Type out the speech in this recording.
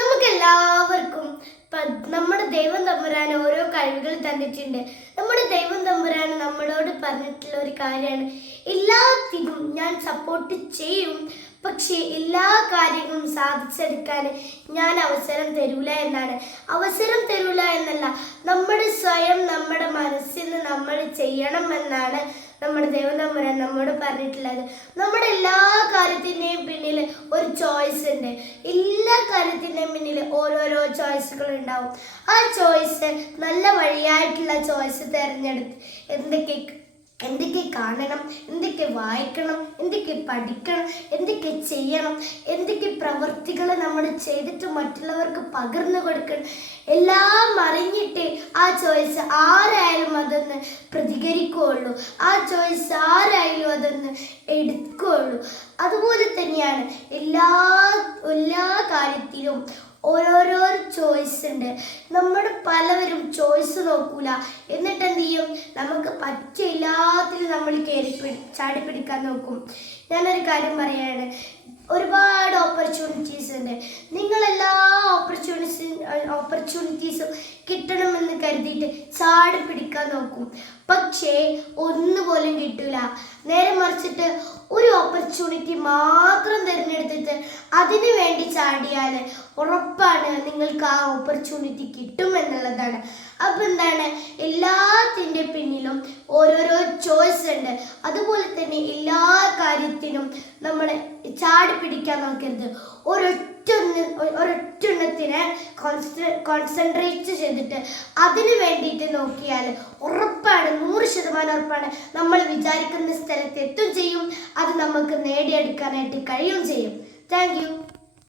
നമുക്ക് എല്ലാവർക്കും നമ്മുടെ ദൈവം തമ്പുരാൻ ഓരോ കഴിവുകൾ തന്നിട്ടുണ്ട്. നമ്മുടെ ദൈവം തമ്പുരാൻ നമ്മളോട് പറഞ്ഞിട്ടുള്ള ഒരു കാര്യമാണ്. എല്ലാത്തിനും ഞാൻ സപ്പോർട്ട് ചെയ്യും. പക്ഷേ എല്ലാ കാര്യങ്ങളും സാധിച്ചെടുക്കാൻ ഞാൻ അവസരം തരൂല എന്നാണ്. അവസരം തരൂല എന്നല്ല നമ്മുടെ സ്വയം നമ്മുടെ മനസ്സിൽ നമ്മൾ ചെയ്യണം എന്നാണ് നമ്മുടെ ദൈവം നമ്മുടെ നമ്മോട് പറഞ്ഞിട്ടുള്ളത് നമ്മുടെ എല്ലാ കാര്യത്തിന്റെയും പിന്നിൽ ഒരു ചോയ്സ് ഉണ്ട്. എല്ലാ കാര്യത്തിന്റെയും പിന്നിൽ ഓരോരോ ചോയ്സുകൾ ഉണ്ടാവും. ആ ചോയ്സ് നല്ല വഴിയായിട്ടുള്ള ചോയ്സ് തിരഞ്ഞെടുത്ത് എന്തൊക്കെ എന്തൊക്കെ കാണണം എന്തൊക്കെ വായിക്കണം എന്തൊക്കെ പഠിക്കണം എന്തൊക്കെ ചെയ്യണം എന്തൊക്കെ പ്രവൃത്തികൾ നമ്മൾ ചെയ്തിട്ട് മറ്റുള്ളവർക്ക് പകർന്നു കൊടുക്കണം. എല്ലാം അറിഞ്ഞിട്ട് ആ ചോയ്സ് ആരായാലും അതൊന്ന് പ്രതികരിക്കുകയുള്ളൂ. ആ ചോയ്സ് ആരായാലും അതൊന്ന് എടുക്കുകയുള്ളൂ. അതുപോലെ തന്നെയാണ് എല്ലാ എല്ലാ കാര്യത്തിലും ഓരോരോ ചോയ്സ് ഉണ്ട്. നമ്മൾ പലവരും ചോയ്സ് നോക്കൂല. എന്നിട്ട് എന്ത് ചെയ്യും? നമുക്ക് പറ്റ എല്ലാത്തിലും നമ്മൾ കയറി ചാടി പിടിക്കാൻ നോക്കും. ഞാനൊരു കാര്യം പറയാണ്. ഒരുപാട് ഓപ്പർച്യൂണിറ്റീസ് ഉണ്ട് നിങ്ങൾ എല്ലാ ഓപ്പർച്യൂണിറ്റി ഓപ്പർച്യൂണിറ്റീസും കിട്ടണമെന്ന് കരുതിയിട്ട് ചാടി പിടിക്കാൻ നോക്കും. പക്ഷേ ഒന്നുപോലും കിട്ടൂല. നേരെ മറിച്ചിട്ട് ഒരു ഓപ്പർച്യൂണിറ്റി മാത്രം തിരഞ്ഞെടുത്തിട്ട് അതിനു വേണ്ടി ചാടിയാൽ ഉറപ്പാണ് നിങ്ങൾക്ക് ആ ഓപ്പർച്യൂണിറ്റി കിട്ടും എന്നുള്ളതാണ്. അപ്പം എന്താണ്? എല്ലാത്തിന്റെ പിന്നിലും ഓരോരോ ചോയ്സ് ഉണ്ട്. അതുപോലെ തന്നെ എല്ലാ കാര്യത്തിനും നമ്മൾ ചാടി പിടിക്കാൻ നോക്കരുത്. ഒരൊറ്റ ഒരൊറ്റ ഒരൊറ്റെണ്ണത്തിനെ കോൺസെൻട്രേറ്റ് ചെയ്തിട്ട് അതിന് വേണ്ടിയിട്ട് നോക്കിയാൽ ഉറപ്പാണ് നൂറ് ശതമാനം ഉറപ്പാണ്. നമ്മൾ വിചാരിക്കുന്ന സ്ഥലത്ത് എത്തും ചെയ്യും. അത് നമുക്ക് നേടിയെടുക്കാനായിട്ട് കഴിയും ചെയ്യും. താങ്ക്